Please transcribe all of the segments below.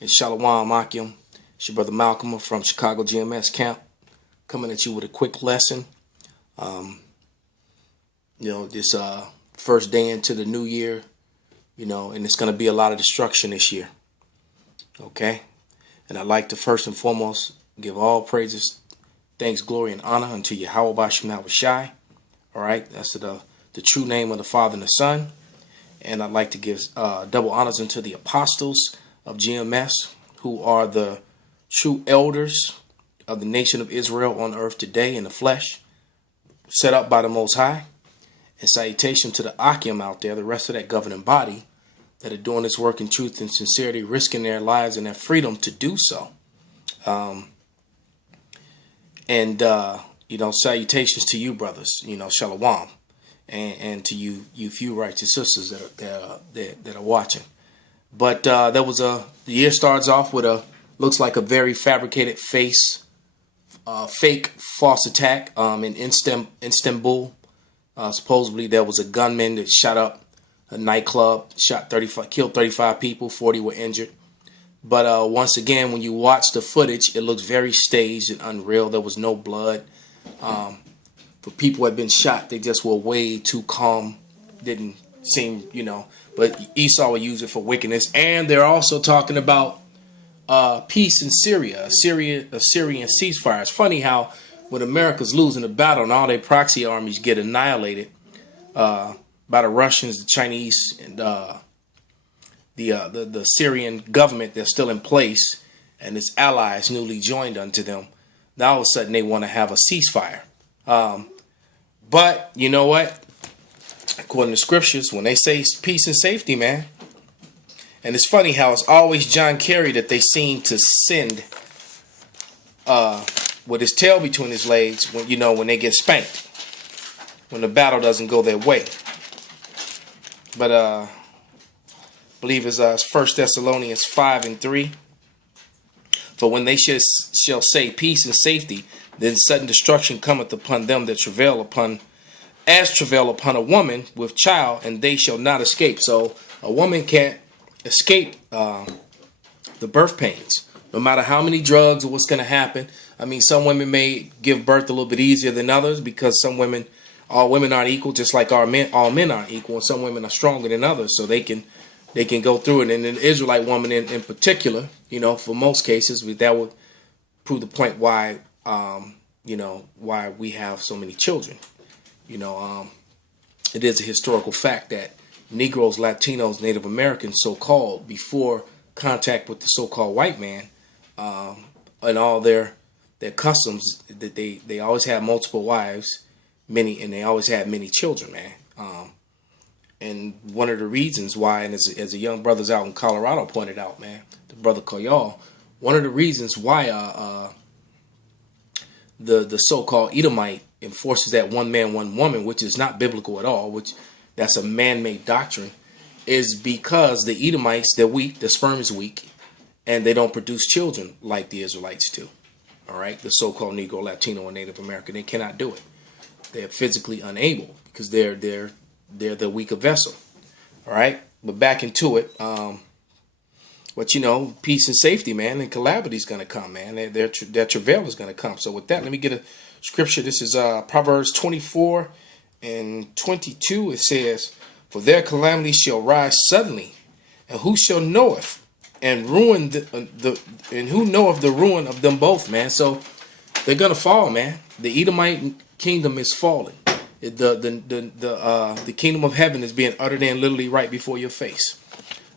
It's Shalom Akim. It's your brother Malcolm from Chicago GMS camp, coming at you with a quick lesson. This first day into the new year, and it's going to be a lot of destruction this year. Okay? And I'd like to first and foremost give all praises, thanks, glory, and honor unto Yahweh Bashem Shai. All right? That's the true name of the Father and the Son. And I'd like to give double honors unto the apostles of GMS, who are the true elders of the nation of Israel on earth today in the flesh, set up by the Most High. And salutation to the Akim out there, the rest of that governing body that are doing this work in truth and sincerity, risking their lives and their freedom to do so. Salutations to you, brothers, Shalom. And to you few righteous sisters that are watching. But the year starts off with looks like a very fabricated fake false attack in Istanbul. Supposedly there was a gunman that shot up a nightclub, killed 35 people, 40 were injured. But once again, when you watch the footage, it looks very staged and unreal. There was no blood. For people who had been shot, they just were way too calm. Didn't seem, but Esau would use it for wickedness. And they're also talking about peace in Syria, a Syrian ceasefire. It's funny how when America's losing the battle and all their proxy armies get annihilated by the Russians, the Chinese, and the Syrian government that's still in place, and its allies newly joined unto them, now all of a sudden they want to have a ceasefire. But you know what? According to scriptures, when they say peace and safety, man, and it's funny how it's always John Kerry that they seem to send with his tail between his legs when they get spanked, when the battle doesn't go their way. But I believe it's 1 Thessalonians 5:3. For when they shall say peace and safety, then sudden destruction cometh upon them that travail upon a woman with child, and they shall not escape. So a woman can't escape the birth pains, no matter how many drugs or what's going to happen. I mean, some women may give birth a little bit easier than others because all women aren't equal, just like all men aren't equal, and some women are stronger than others, so they can go through it. And an Israelite woman in particular, for most cases, that would prove the point why why we have so many children. It is a historical fact that Negroes, Latinos, Native Americans, so-called, before contact with the so-called white man, and all their customs, that they always had multiple wives, and they always had many children, man. And one of the reasons why, and as the young brothers out in Colorado pointed out, man, the brother Koyal, one of the reasons why the so-called Edomite enforces that one man, one woman, which is not biblical at all, which that's a man-made doctrine, is because the Edomites, they're weak, their sperm is weak, and they don't produce children like the Israelites do. All right, the so-called Negro, Latino, and Native American, they cannot do it. They're physically unable because they're the weaker vessel. All right, but back into it. But peace and safety, man, and calamity is going to come, man. Their travail is going to come. So with that, let me get a scripture. This is Proverbs 24 and 22. It says, "For their calamity shall rise suddenly, and who shall knoweth, and ruin and who knoweth the ruin of them both," man. So they're going to fall, man. The Edomite kingdom is falling. The kingdom of heaven is being uttered in literally right before your face.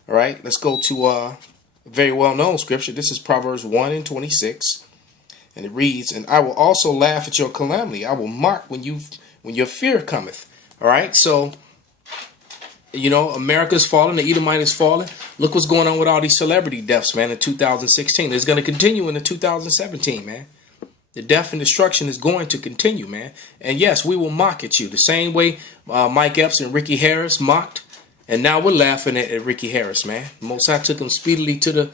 All right, let's go to a very well-known scripture. This is Proverbs 1 and 26, and it reads, "And I will also laugh at your calamity. I will mock when your fear cometh." All right, so America's falling, the Edomite is falling. Look what's going on with all these celebrity deaths, man. In 2016, it's going to continue into 2017, man. The death and destruction is going to continue, man. And yes, we will mock at you the same way Mike Epps and Ricky Harris mocked. And now we're laughing at Ricky Harris, man. Most High took him speedily to the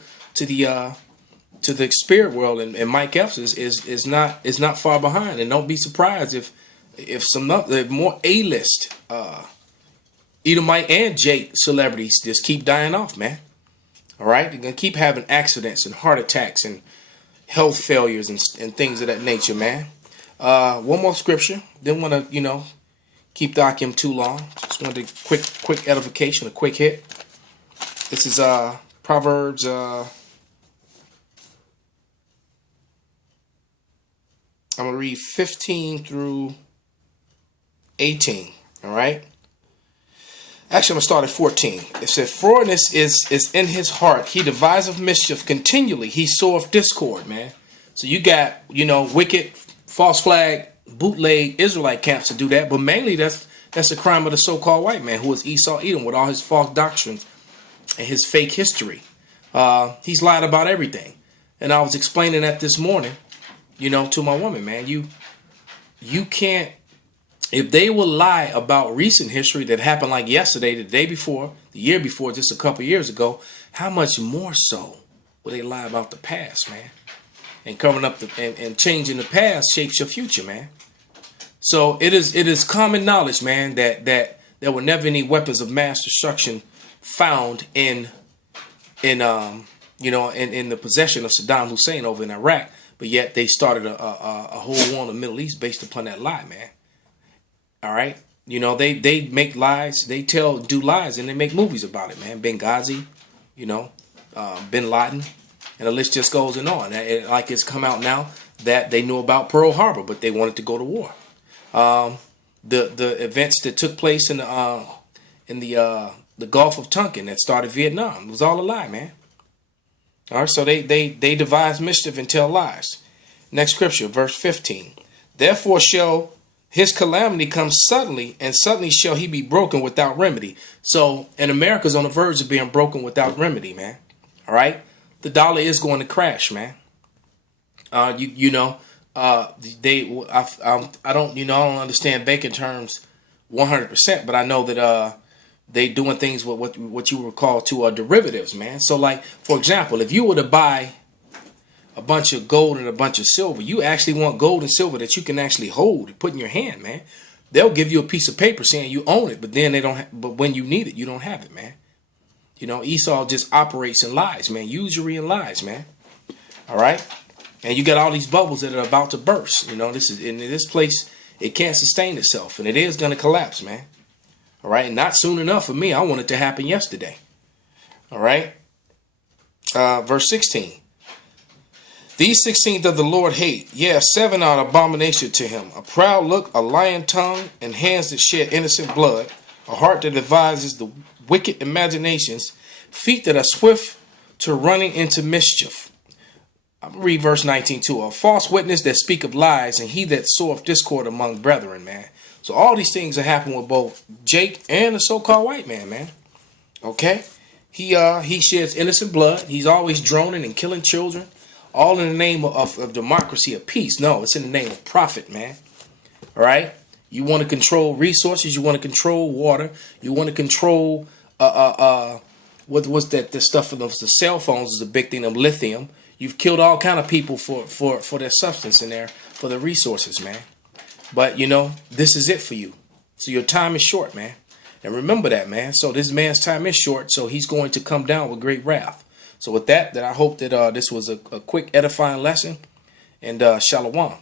spirit world, and Mike Epps is not far behind. And don't be surprised if some more A-list Edomite and Jake celebrities just keep dying off, man. All right, you're gonna keep having accidents and heart attacks and health failures and things of that nature, man. One more scripture. Didn't want to, keep the Akim too long. Just wanted a quick edification, a quick hit. This is Proverbs. I'm gonna read 15 through 18. All right. Actually, I'm gonna start at 14. It said, "Forwardness is in his heart. He deviseth mischief continually. He soweth discord." Man. So you got wicked, false flag, bootleg Israelite camps to do that, but mainly that's the crime of the so-called white man who is Esau Edom with all his false doctrines and his fake history. He's lied about everything, and I was explaining that this morning, to my woman, man. You can't. If they will lie about recent history that happened like yesterday, the day before, the year before, just a couple years ago, how much more so will they lie about the past, man? And covering up and changing the past shapes your future, man. So it is common knowledge, man, that there were never any weapons of mass destruction found in the possession of Saddam Hussein over in Iraq, but yet they started a whole war in the Middle East based upon that lie, man. All right, they make lies, they do lies, and they make movies about it, man. Benghazi, Bin Laden, and the list just goes on. Like it's come out now that they knew about Pearl Harbor, but they wanted to go to war. The events that took place in the Gulf of Tonkin that started Vietnam, it was all a lie, man. All right, so they devise mischief and tell lies. Next scripture, verse 15. "Therefore shall his calamity come suddenly, and suddenly shall he be broken without remedy." So, and America's on the verge of being broken without remedy, man. All right, the dollar is going to crash, man. I don't understand banking terms 100%, but I know that they doing things with what you would call derivatives, man. So, like for example, if you were to buy a bunch of gold and a bunch of silver, you actually want gold and silver that you can actually hold and put in your hand, man. They'll give you a piece of paper saying you own it, but then they don't. But when you need it, you don't have it, man. Esau just operates in lies, man. Usury and lies, man. All right, and you got all these bubbles that are about to burst. This is in this place. It can't sustain itself, and it is going to collapse, man. All right, and not soon enough for me. I want it to happen yesterday. All right, verse 16. "These 16 doth the Lord hate, yea, 7 are an abomination to him. A proud look, a lying tongue, and hands that shed innocent blood, a heart that devises the wicked imaginations, feet that are swift to running into mischief." I'm going to read verse 19 too. "A false witness that speak of lies, and he that soweth discord among brethren," man. So all these things are happening with both Jake and the so-called white man, man. Okay? He sheds innocent blood. He's always droning and killing children. All in the name of democracy, of peace. No, it's in the name of profit, man. All right? You want to control resources. You want to control water. You want to control, what's that? The stuff for the cell phones is a big thing, of lithium. You've killed all kind of people for their substance in there, for the resources, man. But, this is it for you. So your time is short, man. And remember that, man. So this man's time is short, so he's going to come down with great wrath. So with that I hope that this was a quick edifying lesson, and shalom.